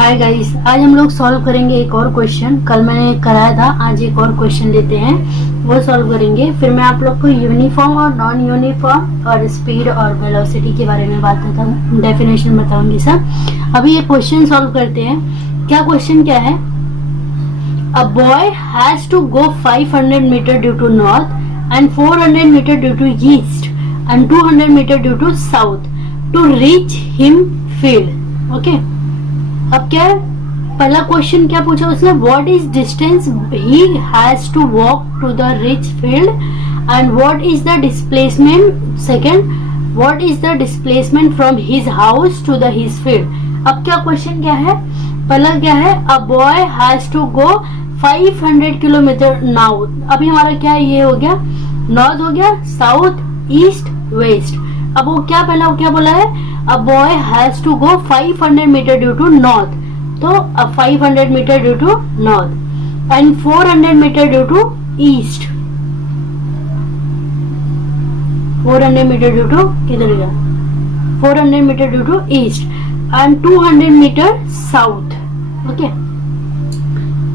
Hi guys, आज हम लोग सॉल्व करेंगे एक और क्वेश्चन। कल मैंने कराया था, आज एक और क्वेश्चन लेते हैं, वो सॉल्व करेंगे। फिर मैं आप लोग को यूनिफॉर्म और नॉन यूनिफॉर्म और स्पीड और वेलोसिटी के बारे में बात करता हूँ, डेफिनेशन बताऊंगी सब। अभी ये क्वेश्चन सॉल्व करते हैं। क्या क्वेश्चन क्या है? A boy has to go 500 metre due to north and 400 metre due to east and 200 metre due to south to reach him field. Okay, अब क्या है? पहला क्वेश्चन क्या पूछा उसने? What is distance he has to walk to the reach field and what is the displacement. Second, what is the displacement from his house to the his field. अब क्या question क्या है? पहला क्या है? A boy has to go 500 kilometre now. अभी हमारा क्या है? ये हो गया नॉर्थ, हो गया साउथ, ईस्ट, वेस्ट। अब वो क्या पहला क्या बोला है? A boy has to go 500 meter due to north, तो 500 meter due to north and 400 meter due to east। 400 meter due to किधर गया? 400 meter due to east and 200 meter south। Okay,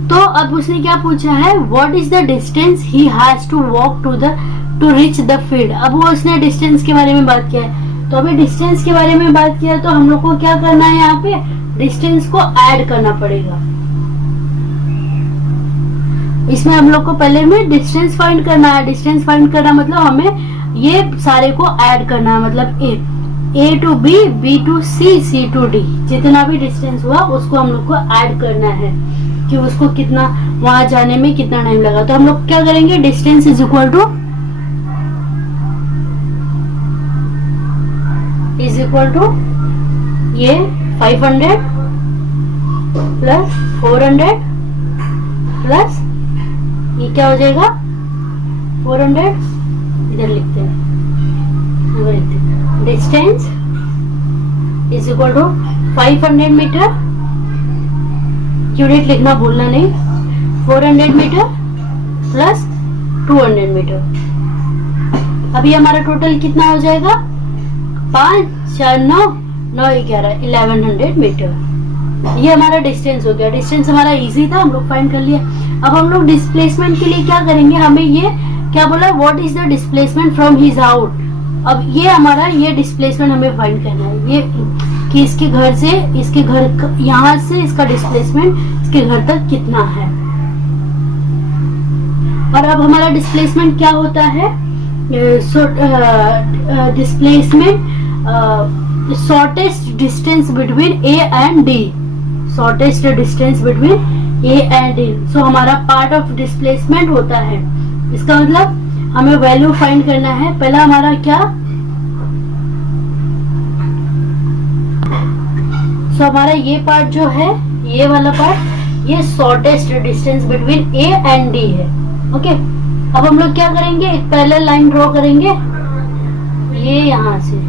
तो अब उसने क्या पूछा है? What is the distance he has to walk to reach the field। अब वो उसने डिस्टेंस के बारे में बात किया है, तो अभी डिस्टेंस के बारे में बात किया तो हम लोग को क्या करना है? यहाँ पे डिस्टेंस को ऐड करना पड़ेगा। इसमें हम लोग को पहले में डिस्टेंस फाइंड करना है। डिस्टेंस फाइंड करना मतलब हमें ये सारे को ऐड करना है, मतलब A to B, B to C, C to D, जितना भी डिस्टेंस हुआ उसको हम लोग को ऐड करना है कि उसको कितना वहां जाने में कितना टाइम लगा। तो हम लोग क्या करेंगे? डिस्टेंस इज इक्वल टू ये 500 प्लस 400 प्लस ये क्या हो जाएगा? 400 इधर लिखते हैं, distance is equal to 500 metre, unit लिखना भूलना नहीं, 400 मीटर प्लस 200 मीटर। अभी हमारा टोटल कितना हो जाएगा? 5 4 9 9 11 1100 मीटर। ये हमारा डिस्टेंस हो गया। डिस्टेंस हमारा इजी था, हम लोग फाइंड कर लिया। अब हम लोग डिस्प्लेसमेंट के लिए क्या करेंगे? हमें ये क्या बोला? What is the displacement from his out. अब ये हमारा ये डिस्प्लेसमेंट हमें फाइंड करना है, ये कि इसके घर से इसके घर, यहाँ से इसका डिस्प्लेसमेंट इसके घर तक कितना है। और अब हमारा डिस्प्लेसमेंट क्या होता है? Displacement shortest distance between A and D, shortest distance between A and D. So हमारा पार्ट ऑफ डिस्प्लेसमेंट होता है। इसका मतलब हमें वैल्यू फाइंड करना है। पहला हमारा क्या? सो हमारा ये पार्ट जो है, ये वाला पार्ट, ये shortest distance between A and D है। ओके, अब हम लोग क्या करेंगे? एक पैरेलल लाइन ड्रॉ करेंगे, ये यहाँ से,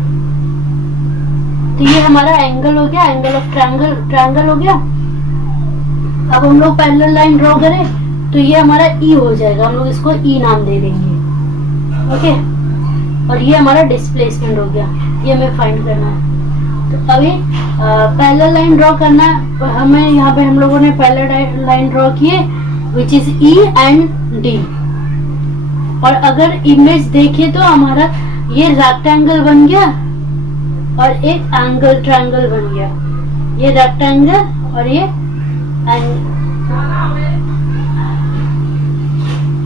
तो ये हमारा एंगल हो गया, एंगल ऑफ ट्रायंगल हो गया। अब हम लोग पैरेलल लाइन ड्रॉ करें तो ये हमारा ई हो जाएगा, हम लोग इसको ई नाम दे देंगे। ओके, और ये हमारा डिस्प्लेसमेंट हो गया, ये हमें फाइंड करना है। तो अभी पैरेलल लाइन ड्रॉ करना हमें, यहाँ पे हम लोगों ने पैरेलल लाइन ड्रॉ किए which is E and D. और अगर इमेज देखें तो हमारा ये रेक्टेंगल बन गया और एक एंगल ट्रायंगल बन गया। ये रेक्टेंगल और ये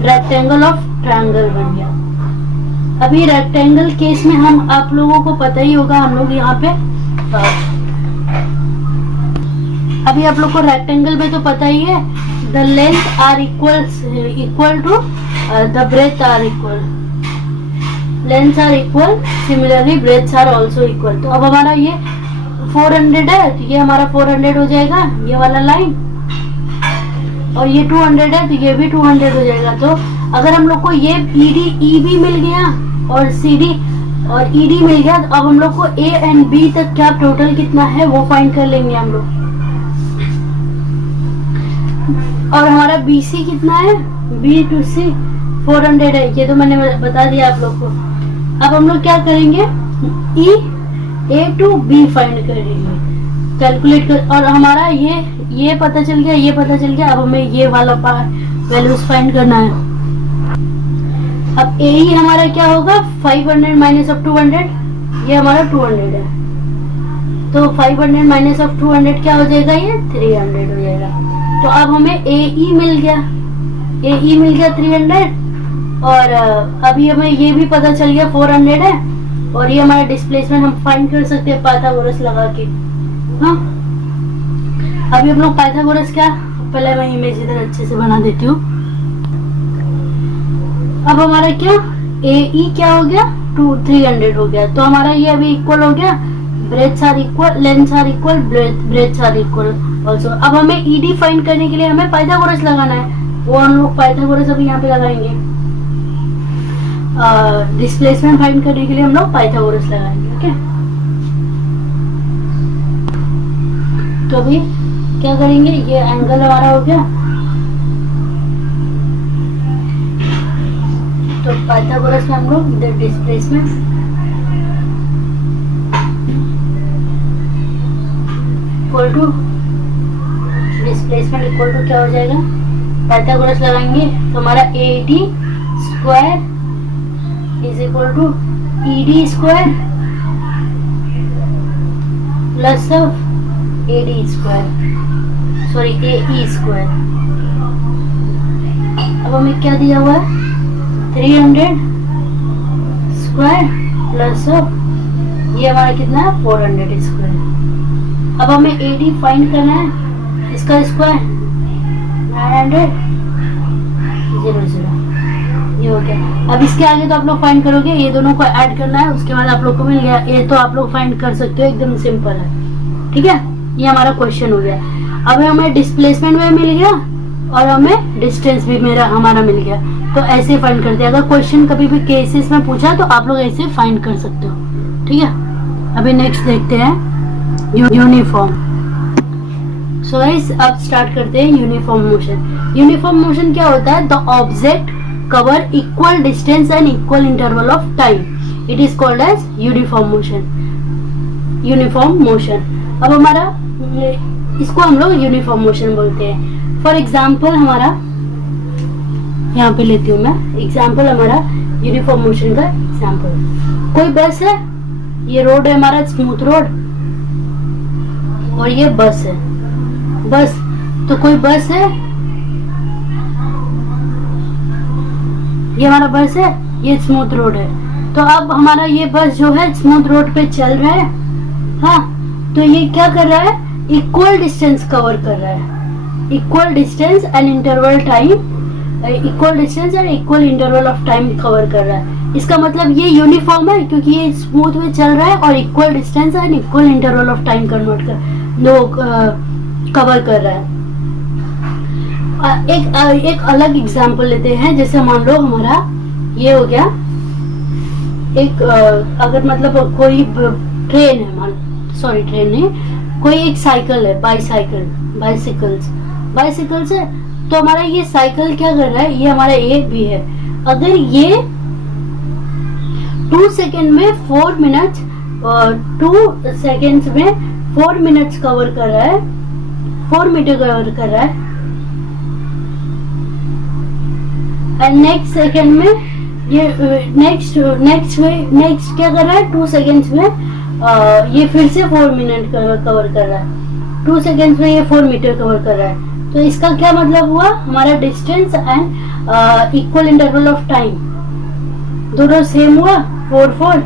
रेक्टेंगल ऑफ ट्रायंगल बन गया। अभी रेक्टेंगल केस में हम, आप लोगों को पता ही होगा, हम लोग यहाँ पे अभी आप लोग को रेक्टेंगल में तो पता ही है, the length are equal to the breadth are equal, length are equal, similarly breadths are also equal. तो अब हमारा ये 400 है, तो ये हमारा 400 हो जाएगा, ये वाला लाइन, और ये 200 है तो ये भी 200 हो जाएगा। तो अगर हम लोग को ये ई भी मिल गया और सी डी और ई डी मिल गया, तो अब हम लोग को ए एंड बी तक क्या टोटल कितना है वो फाइंड कर लेंगे हम लोग। और हमारा बी सी कितना है? बी टू सी 400 है, ये तो मैंने बता दिया आप लोग को। अब हम लोग क्या करेंगे? ई ए टू बी फाइंड करेंगे। कैलकुलेट कर, और हमारा ये पता चल गया, ये पता चल गया। अब हमें ये वाला वैल्यूज फाइंड करना है। अब ए ही हमारा क्या होगा, 500 माइनस ऑफ 200, ये हमारा 200 है, तो 500 माइनस ऑफ 200 क्या हो जाएगा, ये 300 हो जाएगा। तो अब हमें ए ई मिल गया, 300, और अभी हमें ये भी पता चल गया 400 है, और ये हमारा डिस्प्लेसमेंट हम फाइंड कर सकते हैं पाइथागोरस लगा के। हाँ, अभी हम लोग पाइथागोरस क्या, पहले मैं इमेज इधर अच्छे से बना देती हूँ। अब हमारा क्या, ए ई क्या हो गया, 300 हो गया, तो हमारा ये अभी इक्वल हो गया, breadth are equal, length are equal, breadth are equal also. अब हमें ईडी फाइंड करने के लिए हमें पाइथागोरस लगाना है, वो हम लोग पाइथागोरस अभी यहाँ पे लगाएंगे। डिस्प्लेसमेंट फाइंड करने के लिए हम लोग पाइथागोरस लगाएंगे। ओके, तो अभी क्या करेंगे, ये एंगल हमारा हो गया, तो पाइथागोरस में हम लोग displacement equal to displacement equal to क्या हो जाएगा, पाइथागोरस लगाएंगे तो हमारा AD square is equal to ED square plus of AD square, sorry AE square. अब हमें क्या दिया हुआ है, 300 स्क्वायर प्लस ऑफ ये हमारा कितना है, 400 स्क्वायर। अब हमें AD फाइंड करना है, इसका स्क्वायर 900 0 ये हो गया। अब इसके आगे तो आप लोग फाइंड करोगे, ये दोनों को ऐड करना है, उसके बाद आप लोग को मिल गया। ये तो आप लोग फाइंड कर सकते हो, एकदम सिंपल है। ठीक है, ये हमारा क्वेश्चन हो गया। अब हमें डिस्प्लेसमेंट में मिल गया और हमें डिस्टेंस भी हमारा मिल गया, तो ऐसे फाइंड करते हैं। अगर क्वेश्चन कभी भी केसेस में पूछा तो आप लोग ऐसे फाइंड कर सकते हो। ठीक है, अभी नेक्स्ट देखते हैं यूनिफॉर्म। सो गाइस, अब स्टार्ट करते हैं यूनिफॉर्म मोशन। यूनिफॉर्म मोशन क्या होता है, the object cover equal distance and equal interval of time, it is called as uniform motion. Uniform motion, अब हमारा इसको हम लोग यूनिफॉर्म मोशन बोलते हैं। फॉर एग्जाम्पल हमारा यहाँ पे लेती हूँ मैं एग्जाम्पल, हमारा यूनिफॉर्म मोशन का एग्जाम्पल, कोई बस है, ये रोड है हमारा स्मूथ रोड, और ये बस है, बस तो कोई बस है, ये हमारा बस है, ये स्मूथ रोड है। तो अब हमारा ये बस जो है स्मूथ रोड पे चल रहा है, हाँ, तो ये क्या कर रहा है, इक्वल डिस्टेंस कवर कर रहा है, equal distance and interval time, equal distance and equal interval of time cover कर रहा है। इसका मतलब ये यूनिफॉर्म है क्योंकि ये स्मूथ में चल रहा है और equal distance and equal interval of time cover कर रहा है। एक अलग एग्जांपल लेते हैं, जैसे मान लो हमारा ये हो गया एक अगर मतलब कोई ट्रेन है, सॉरी ट्रेन नहीं, कोई एक साइकिल है, बाइसिकल्स है, तो हमारा ये साइकिल क्या कर रहा है, ये हमारा ए भी है। अगर ये 2 सेकेंड में 4 मिनट और 2 सेकेंड्स में 4 मिनट्स कवर कर रहा है, 4 मीटर कवर कर रहा है, एंड नेक्स्ट सेकेंड में ये नेक्स्ट क्या कर रहा है, 2 सेकेंड्स में ये फिर से 4 मिनट कवर कर रहा है, 2 सेकेंड्स में ये 4 मीटर कवर कर रहा है। तो इसका क्या मतलब हुआ, हमारा distance and equal interval of time दोनों सेम हुआ, 4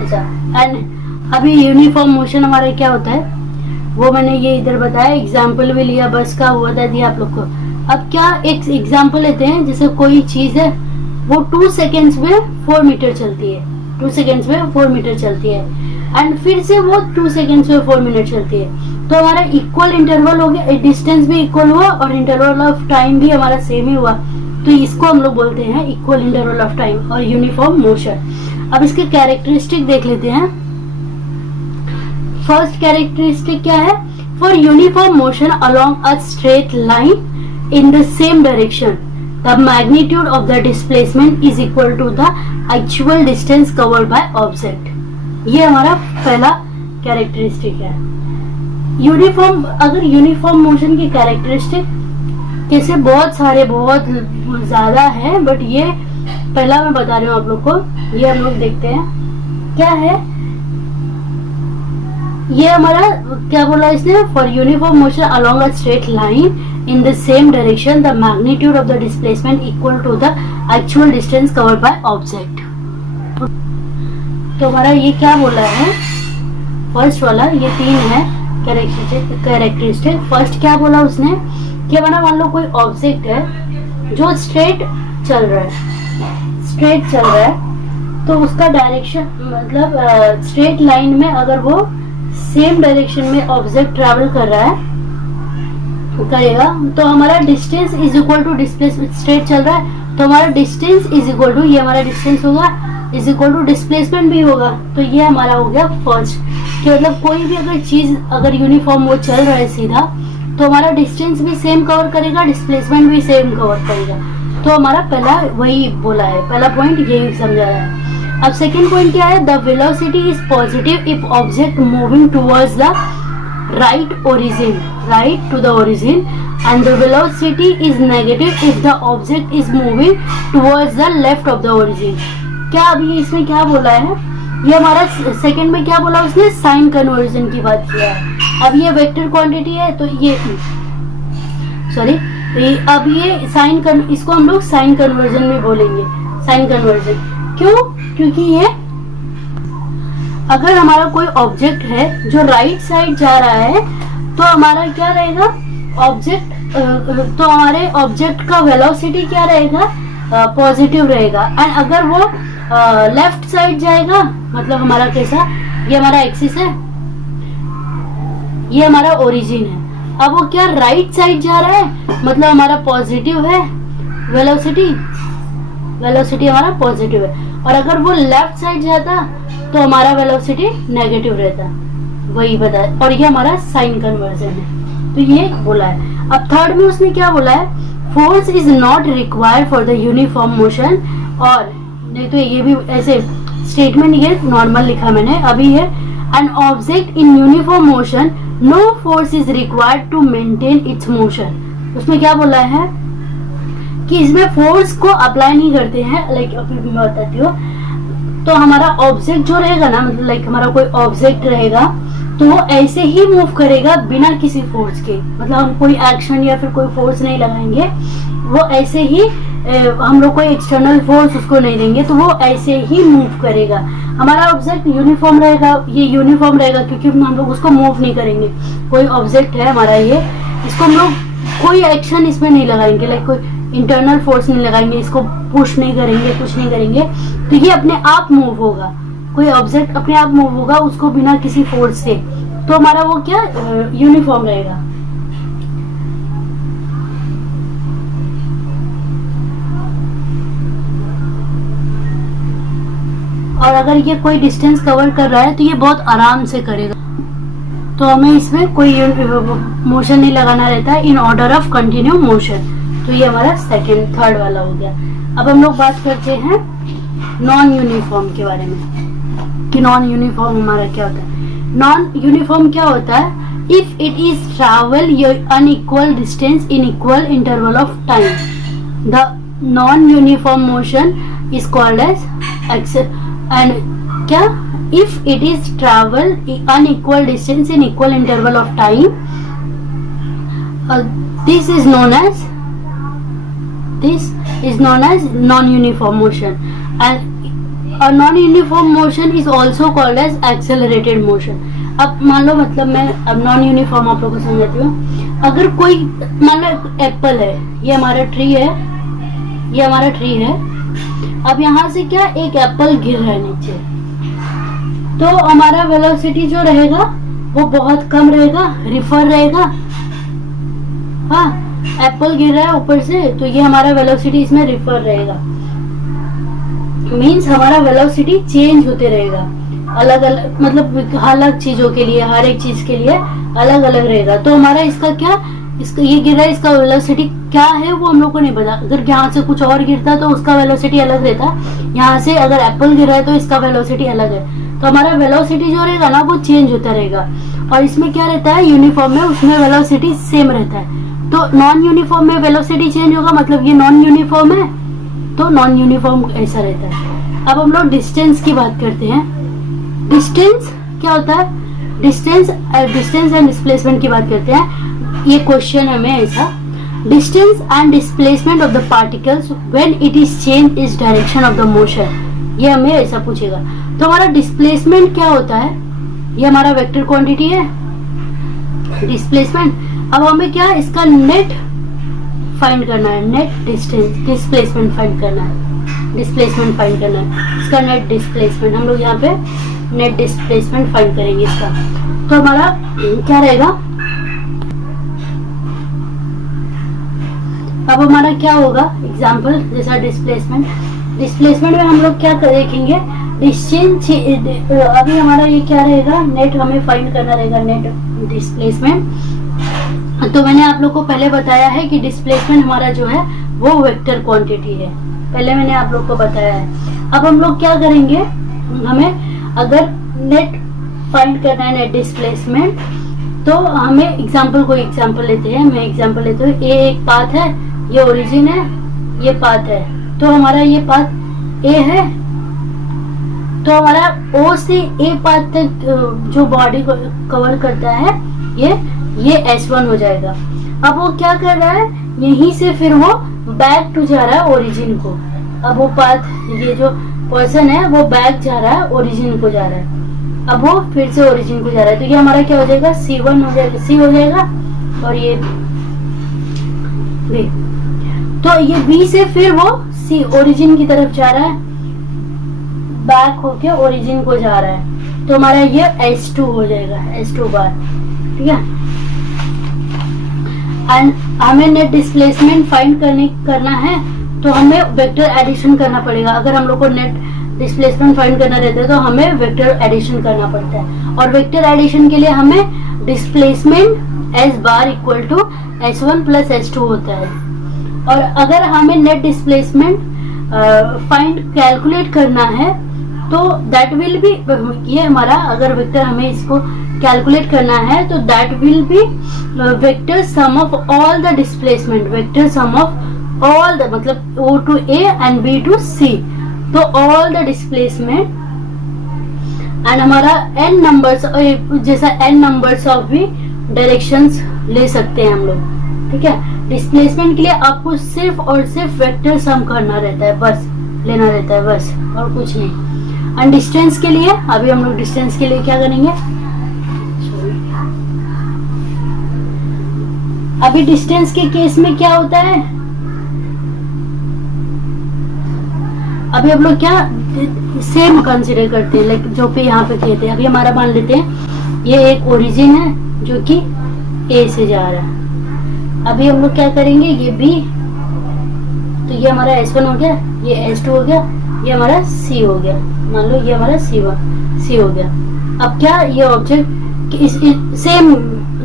अच्छा। एंड अभी यूनिफॉर्म मोशन हमारा क्या होता है वो मैंने ये इधर बताया, एग्जाम्पल भी लिया, बस का हुआ था दिया आप लोग को। अब क्या एक एग्जाम्पल लेते हैं, जैसे कोई चीज है वो 2 सेकेंड्स में 4 मीटर चलती है, 2 सेकेंड्स में 4 मीटर चलती है, एंड फिर से वो 2 सेकेंड्स में 4 मिनट चलती है। तो हमारा इक्वल इंटरवल हो गया, डिस्टेंस भी इक्वल हुआ और इंटरवल ऑफ टाइम भी हमारा सेम ही हुआ, तो इसको हम लोग बोलते हैं इक्वल इंटरवल ऑफ टाइम और यूनिफॉर्म मोशन। अब इसके कैरेक्टरिस्टिक देख लेते हैं। फर्स्ट कैरेक्टरिस्टिक क्या है, for uniform motion along a straight line in the same direction the magnitude of the displacement is equal to the actual distance covered by object। ये हमारा पहला कैरेक्टरिस्टिक है। यूनिफॉर्म, अगर यूनिफॉर्म मोशन की characteristic कैसे बहुत सारे बहुत ज्यादा है, बट ये पहला मैं बता रही हूँ आप लोग को। ये हम लोग देखते हैं क्या है। ये हमारा क्या बोला इसने, for uniform motion along a straight line in the same direction the magnitude of the displacement equal to the actual distance covered by object. तो हमारा ये क्या बोला है, फर्स्ट वाला, ये 3 है कैरेक्टरिस्टिक। फर्स्ट क्या बोला उसने कि हमारा मान लो कोई ऑब्जेक्ट है जो स्ट्रेट चल रहा है, तो उसका डायरेक्शन मतलब स्ट्रेट लाइन में अगर वो सेम डायरेक्शन में ऑब्जेक्ट ट्रैवल कर रहा है करेगा, तो हमारा distance is equal to displacement. Straight चल रहा है तो हमारा डिस्टेंस इज इक्वल टू, ये हमारा डिस्टेंस होगा, इज इक्वल टू डिस्प्लेसमेंट भी होगा। तो ये हमारा हो गया फर्स्ट, कि मतलब कोई भी अगर चीज अगर यूनिफॉर्म वो चल रहा है सीधा, तो हमारा डिस्टेंस भी सेम कवर करेगा, डिस्प्लेसमेंट भी सेम कवर करेगा। तो हमारा पहला वही बोला है, पहला पॉइंट यही समझाया है। अब सेकेंड पॉइंट क्या है, the velocity is positive if object moving towards the right origin, right to the origin, and the velocity is negative if the object is moving towards the left of the origin। क्या अभी इसमें क्या बोला है, ये हमारा second में क्या बोला उसने, साइन कन्वर्जन की बात किया है। अब ये वेक्टर क्वांटिटी है तो ये सॉरी, अब ये इसको हम लोग साइन कन्वर्जन में बोलेंगे, साइन कन्वर्जन। क्यों, क्योंकि ये अगर हमारा कोई ऑब्जेक्ट है जो राइट साइड जा रहा है, तो हमारा क्या रहेगा ऑब्जेक्ट, तो हमारे ऑब्जेक्ट का वेलोसिटी क्या रहेगा, पॉजिटिव रहेगा। एंड अगर वो लेफ्ट साइड जाएगा, मतलब हमारा कैसा, ये हमारा एक्सिस है, ये हमारा ओरिजिन है, अब वो क्या राइट साइड जा रहा है, मतलब हमारा पॉजिटिव है वेलोसिटी, वेलोसिटी हमारा पॉजिटिव है। और अगर वो लेफ्ट साइड जाता तो हमारा वेलोसिटी नेगेटिव रहता, वही बताया। और ये हमारा साइन कन्वर्जन है, तो ये बोला है। अब थर्ड में उसने क्या बोला है, force is not required for the uniform motion, और नहीं तो ये भी ऐसे स्टेटमेंट ये नॉर्मल लिखा मैंने अभी है, an object in uniform motion no force is required to maintain its motion. उसमें क्या बोला है कि इसमें फोर्स को अप्लाई नहीं करते हैं, लाइक अभी मैं बताती हूँ। तो हमारा ऑब्जेक्ट जो रहेगा ना, मतलब लाइक हमारा कोई ऑब्जेक्ट रहेगा तो वो ऐसे ही मूव करेगा बिना किसी फोर्स के, मतलब हम कोई एक्शन या फिर कोई फोर्स नहीं लगाएंगे, वो ऐसे ही हम लोग कोई एक्सटर्नल फोर्स उसको नहीं देंगे, तो वो ऐसे ही मूव करेगा। हमारा ऑब्जेक्ट यूनिफॉर्म रहेगा, ये यूनिफॉर्म रहेगा क्योंकि हम लोग उसको मूव नहीं करेंगे। कोई ऑब्जेक्ट है हमारा ये, इसको हम लोग कोई एक्शन इसमें नहीं लगाएंगे, लाइक कोई इंटरनल फोर्स नहीं लगाएंगे, इसको पुश नहीं करेंगे, कुछ नहीं करेंगे, तो ये अपने आप मूव होगा। कोई ऑब्जेक्ट अपने आप मूव होगा उसको बिना किसी फोर्स से, तो हमारा वो क्या यूनिफॉर्म रहेगा। और अगर ये कोई डिस्टेंस कवर कर रहा है तो ये बहुत आराम से करेगा, तो हमें इसमें कोई मोशन नहीं लगाना रहता है, in order of continue motion. तो ये हमारा सेकंड थर्ड वाला हो गया। अब हम लोग बात करते हैं नॉन यूनिफॉर्म के बारे में, कि नॉन यूनिफॉर्म हमारा क्या होता है। नॉन यूनिफॉर्म क्या होता है, if it is travel unequal distance in equal interval of time, the non uniform motion is called as and क्या, if it is travel unequal distance in equal interval of time, this is known as non-uniform motion, and a non-uniform motion is also called as accelerated motion। अब मान लो, मतलब मैं अब non uniform आप लोगों को समझाती हूँ। अगर कोई मान लो एप्पल है, ये हमारा ट्री है, ये हमारा ट्री है, अब यहाँ से क्या एक एप्पल गिर रहा है नीचे, तो हमारा वेलोसिटी जो रहेगा वो बहुत कम रहेगा, रिफर रहेगा। हाँ, एप्पल गिर रहा है ऊपर से, तो ये हमारा वेलोसिटी इसमें रिफर रहेगा, मींस हमारा वेलोसिटी चेंज होते रहेगा, अलग अलग, मतलब अलग चीजों के लिए, हर एक चीज के लिए अलग अलग रहेगा। तो हमारा इसका क्या, इसका ये गिर रहा है, इसका वेलोसिटी क्या है वो हम लोग को नहीं पता। अगर यहाँ से कुछ और गिरता तो उसका वेलोसिटी अलग रहता, यहाँ से अगर एप्पल गिरा है तो इसका वेलोसिटी अलग है। तो हमारा वेलोसिटी जो रहेगा ना वो चेंज होता रहेगा। और इसमें क्या रहता है, यूनिफॉर्म में उसमें वेलोसिटी सेम रहता है। तो नॉन यूनिफॉर्म में वेलोसिटी चेंज होगा, मतलब ये नॉन यूनिफॉर्म है, तो नॉन यूनिफॉर्म ऐसा रहता है। अब हम लोग डिस्टेंस की बात करते हैं। डिस्टेंस क्या होता है, डिस्टेंस एंड डिस्प्लेसमेंट की बात करते हैं। ये क्वेश्चन हमें ऐसा, distance and displacement of the particles when it is change is direction of the motion, ये हमें ऐसा पूछेगा। तो हमारा डिस्प्लेसमेंट क्या होता है, ये हमारा वेक्टर क्वांटिटी है डिस्प्लेसमेंट। अब हमें क्या इसका नेट फाइंड करना है, नेट डिस्टेंस डिस्प्लेसमेंट फाइंड करना है, डिस्प्लेसमेंट फाइंड करना है इसका नेट डिस्प्लेसमेंट। हम लोग यहाँ पे नेट डिस्प्लेसमेंट फाइंड करेंगे इसका। तो हमारा क्या रहेगा, अब हमारा क्या होगा एग्जाम्पल जैसा डिस्प्लेसमेंट में हम लोग क्या देखेंगे, डिस्टेंस। अभी हमारा ये क्या रहेगा, नेट हमें फाइंड करना रहेगा, नेट डिस्प्लेसमेंट। तो मैंने आप लोग को पहले बताया है कि डिस्प्लेसमेंट हमारा जो है वो वेक्टर क्वांटिटी है, पहले मैंने आप लोग को बताया है। अब हम लोग क्या करेंगे, हमें अगर नेट फाइंड करना है, नेट डिस्प्लेसमेंट, तो हमें एग्जाम्पल लेते हैं। मैं एग्जाम्पल लेते हूँ, ये एक पाथ है, ये ओरिजिन है, ये पाथ है। तो हमारा ये पाथ ए है, तो हमारा ओ से ए पाथ तक जो बॉडी को कवर करता है ये S1 हो जाएगा। अब वो क्या कर रहा है, यहीं से फिर वो बैक टू जा रहा है ओरिजिन को। अब वो पाथ, ये जो पर्सन है वो बैक जा रहा है, ओरिजिन को जा रहा है। अब वो फिर से ओरिजिन को जा रहा है, तो ये हमारा क्या हो जाएगा, C1 हो जाएगा, C हो जाएगा। और ये B, तो ये B से फिर वो C ओरिजिन की तरफ जा रहा है, बैक होके ओरिजिन को जा रहा है। तो हमारा ये S2 हो जाएगा, S2 बार, ठीक है। एंड हमें नेट डिस्प्लेसमेंट फाइंड करना है, तो हमें वेक्टर एडिशन करना पड़ेगा। अगर हम लोग को नेट डिस्प्लेसमेंट फाइंड करना रहता है तो हमें वेक्टर एडिशन करना पड़ता है। और वेक्टर एडिशन के लिए हमें displacement S bar equal to S1 plus S2 होता है। और अगर हमें नेट डिस्प्लेसमेंट फाइंड कैलकुलेट करना है तो दैट विल बी, ये हमारा अगर वेक्टर हमें इसको कैलकुलेट करना है तो that will be vector sum of all the displacement, vector sum of all the, मतलब O to A and B to C, तो ऑल द डिस्प्लेसमेंट एंड हमारा n नंबर्स, जैसा n नंबर्स ऑफ भी directions ले सकते हैं हम लोग, ठीक है। डिस्प्लेसमेंट के लिए आपको सिर्फ और सिर्फ वेक्टर सम करना रहता है, बस लेना रहता है, बस और कुछ नहीं। एंड डिस्टेंस के लिए, अभी हम लोग डिस्टेंस के लिए क्या करेंगे, अभी डिस्टेंस के केस में क्या होता है, अभी हम लोग क्या सेम कंसीडर करते हैं, लाइक जो पे यहाँ पे किए थे। अभी हमारा मान लेते हैं ये एक ओरिजिन है जो कि A से जा रहा है। अभी हम लोग क्या करेंगे, ये B, तो ये हमारा S1 हो गया, ये S2 हो गया, ये हमारा C हो गया, मान लो ये हमारा C हो गया। अब क्या ये ऑब्जेक्ट सेम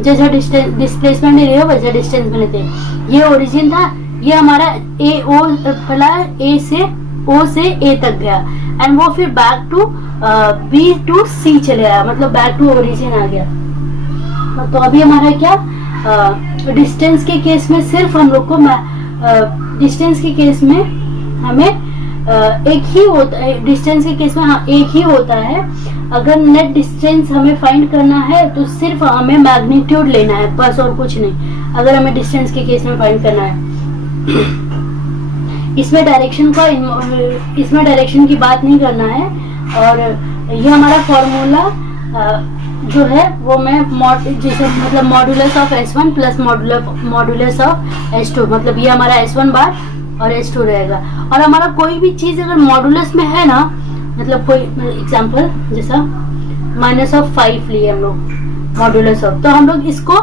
जैसा डिस्प्लेसमेंट नहीं रहेगा वैसा डिस्टेंस में लेते हैं। ये ओरिजिन था, ये हमारा A से O से A तक गया, एंड वो फिर back to B to C चले आया, मतलब बैक टू ओरिजिन आ गया। तो अभी हमारा क्या डिस्टेंस के केस में सिर्फ हम लोग को डिस्टेंस के केस में हमें एक ही होता है, डिस्टेंस के केस में एक ही होता है। अगर नेट डिस्टेंस हमें फाइंड करना है तो सिर्फ हमें मैग्नीट्यूड लेना है, बस और कुछ नहीं। अगर हमें डिस्टेंस के केस में फाइंड करना है, इसमें डायरेक्शन की बात नहीं करना है। और ये हमारा फॉर्मूला जो है वो मैं जैसे मतलब modulus of S1 plus modulus of S2, मतलब ये हमारा S1 बार और S2 रहेगा। और हमारा कोई भी चीज अगर मॉडुलस में है ना, मतलब कोई एग्जांपल जैसा -5 लिए हम लोग मॉडुलस ऑफ, तो हम लोग इसको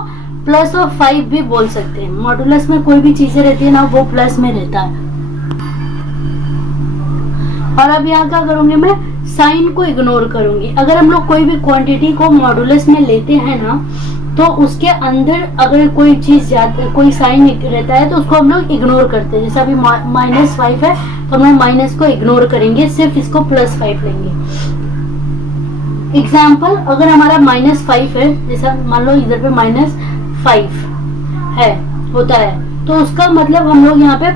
+5 भी बोल सकते हैं। मॉडुलस में कोई भी चीजें रहती है ना वो प्लस में रहता है। और अब यहाँ क्या करूंगी, मैं साइन को इग्नोर करूंगी। अगर हम लोग कोई भी क्वांटिटी को मॉडुलस में लेते हैं ना, तो उसके अंदर अगर कोई चीज कोई साइन रहता है तो उसको हम लोग इग्नोर करते हैं। जैसे अभी -5 है तो हम लोग माइनस को इग्नोर करेंगे, सिर्फ इसको +5 लेंगे। एग्जाम्पल, अगर हमारा -5 है, जैसा मान लो इधर पे -5 है होता है, तो उसका मतलब हम लोग यहाँ पे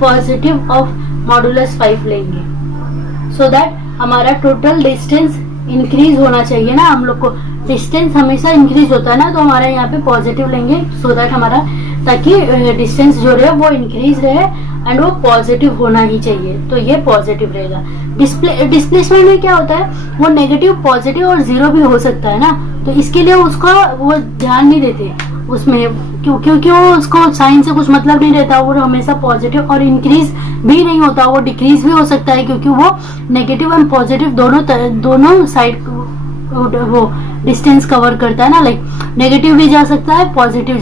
पॉजिटिव ऑफ मॉडुलस 5 लेंगे, सो दैट हमारा टोटल डिस्टेंस इंक्रीज होना चाहिए ना, हम लोग को डिस्टेंस हमेशा इंक्रीज होता है ना, तो हमारा यहाँ पे पॉजिटिव लेंगे, सो दैट हमारा, ताकि डिस्टेंस जो रहे वो इंक्रीज रहे एंड वो पॉजिटिव होना ही चाहिए, तो ये पॉजिटिव रहेगा। डिस्प्लेसमेंट में क्या होता है, वो नेगेटिव, पॉजिटिव और जीरो भी हो सकता है ना, तो इसके लिए उसका वो ध्यान नहीं देते उसमें, क्योंकि वो उसको साइन से कुछ मतलब नहीं रहता, वो हमेशा पॉजिटिव, और इंक्रीज भी नहीं होता, वो डिक्रीज भी हो सकता है, क्योंकि वो नेगेटिव एंड पॉजिटिव दोनों साइड वो डिस्टेंस कवर करता है ना, लाइक नेगेटिव भी जा सकता है, पॉजिटिव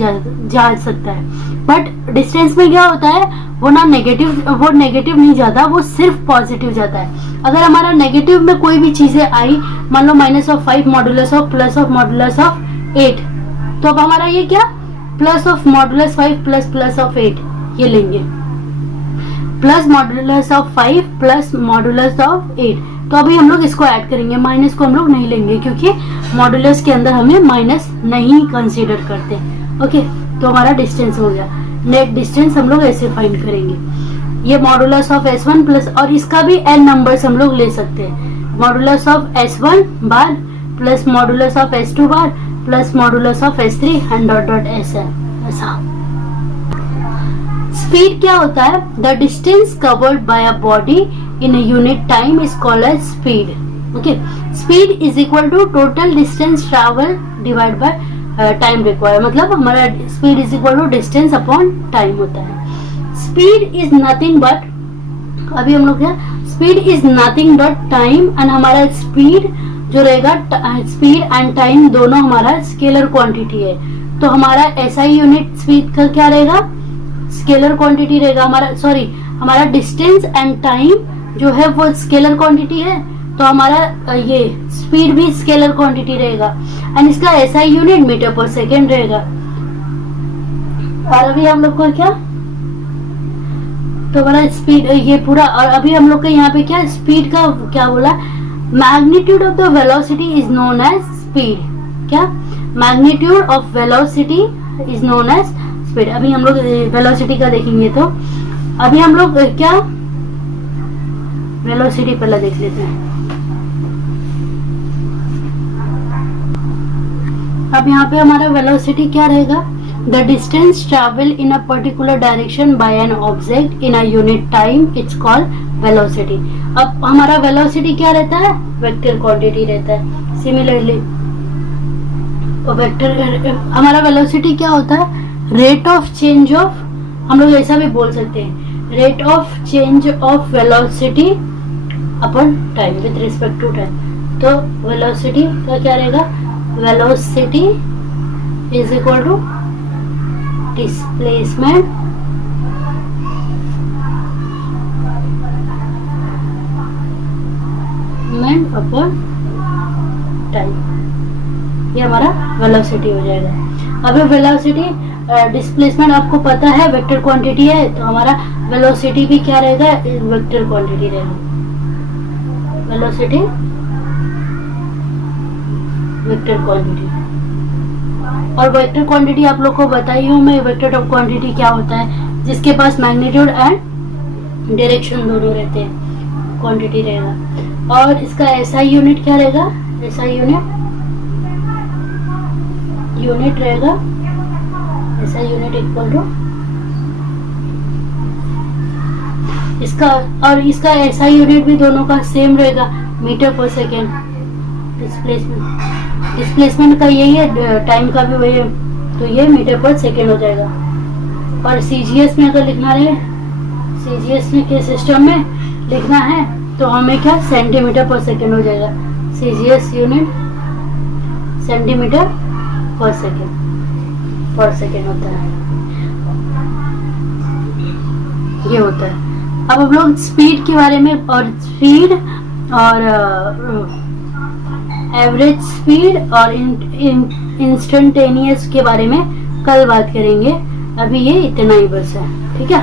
जा सकता है, बट डिस्टेंस में क्या होता है, वो नेगेटिव नहीं जाता, वो सिर्फ पॉजिटिव जाता है। अगर हमारा नेगेटिव में कोई भी चीजें आई, मान लो -5 modulus of plus of modulus of 8, तो अब हमारा ये क्या, plus of modulus 5 plus of 8 ये लेंगे, plus modulus of 5 plus modulus of 8, तो अभी हम लोग इसको ऐड करेंगे, माइनस को हम लोग नहीं लेंगे, क्योंकि मॉडुलस के अंदर हमें माइनस नहीं कंसीडर करते। ओके, तो हमारा डिस्टेंस हो गया। नेट डिस्टेंस हम लोग ऐसे फाइंड करेंगे, ये मॉडुलस ऑफ S1 प्लस, और इसका भी n नंबर्स हम लोग ले सकते हैं, modulus of S1 bar plus modulus of S2 bar plus modulus of S3 and dot dot ऐसा। स्पीड क्या होता है, the distance covered by a body in a unit time is called as speed. Okay, speed is equal to total distance travel divide by time require, मतलब हमारा speed is equal to distance upon time होता है। Speed is nothing but, अभी हम लोग क्या, speed is nothing but time, and हमारा speed जो रहेगा, स्पीड एंड टाइम दोनों हमारा स्केलर क्वांटिटी है, तो हमारा SI यूनिट स्पीड का क्या रहेगा, स्केलर क्वांटिटी रहेगा, हमारा डिस्टेंस एंड टाइम जो है वो स्केलर क्वांटिटी है, तो हमारा ये स्पीड भी स्केलर क्वांटिटी रहेगा, एंड इसका SI यूनिट मीटर पर सेकेंड रहेगा। और अभी हम लोग को क्या, तो हमारा स्पीड ये पूरा, और अभी हम लोग का यहाँ पे क्या, स्पीड का क्या बोला, magnitude of the velocity is known as speed. क्या, magnitude of velocity is known as speed. अभी हम लोग वेलोसिटी का देखेंगे, तो अभी हम लोग क्या, वेलोसिटी पहले देख लेते हैं। अब यहाँ पे हमारा वेलोसिटी क्या रहेगा, the distance travel in a particular direction by N object in a unit time, it's called velocity. अब हमारा वेलोसिटी क्या रहता है, वेक्टर क्वांटिटी रहता है। सिमिलरली वेक्टर, हमारा वेलोसिटी क्या होता है, रेट ऑफ चेंज ऑफ, हम लोग ऐसा भी बोल सकते हैं, rate of change of velocity upon time with respect to time. तो वेलोसिटी का क्या रहेगा, velocity is equal to displacement upon time, ये हमारा वेलोसिटी हो जाएगा। अब वेलोसिटी, डिस्प्लेसमेंट आपको पता है वेक्टर क्वांटिटी है, तो हमारा वेलोसिटी भी क्या रहेगा, वेक्टर क्वांटिटी रहेगा। वेलोसिटी वेक्टर क्वांटिटी, और वेक्टर क्वांटिटी आप लोग को बताई हूँ मैं, वेक्टर ऑफ क्वांटिटी क्या होता है, जिसके पास मैग्नीट्यूड एंड डायरेक्शन दोनों रहते हैं, क्वांटिटी रहेगा। और इसका SI यूनिट क्या रहेगा, SI यूनिट रहेगा, SI यूनिट इक्वल टू इसका, और इसका SI यूनिट भी दोनों का सेम रहेगा, मीटर पर सेकेंड। डिस्प्लेसमेंट का यही है, टाइम का भी वही है, तो ये मीटर पर सेकेंड हो जाएगा। और CGS में अगर लिखना रहे, CGS के सिस्टम में लिखना है, तो हमें क्या, सेंटीमीटर पर सेकेंड हो जाएगा। CGS यूनिट सेंटीमीटर पर सेकेंड होता है, ये होता है। अब हम लोग स्पीड के बारे में, और स्पीड और एवरेज स्पीड और इंस्टेंटेनियस के बारे में कल बात करेंगे। अभी ये इतना ही बस है, ठीक है।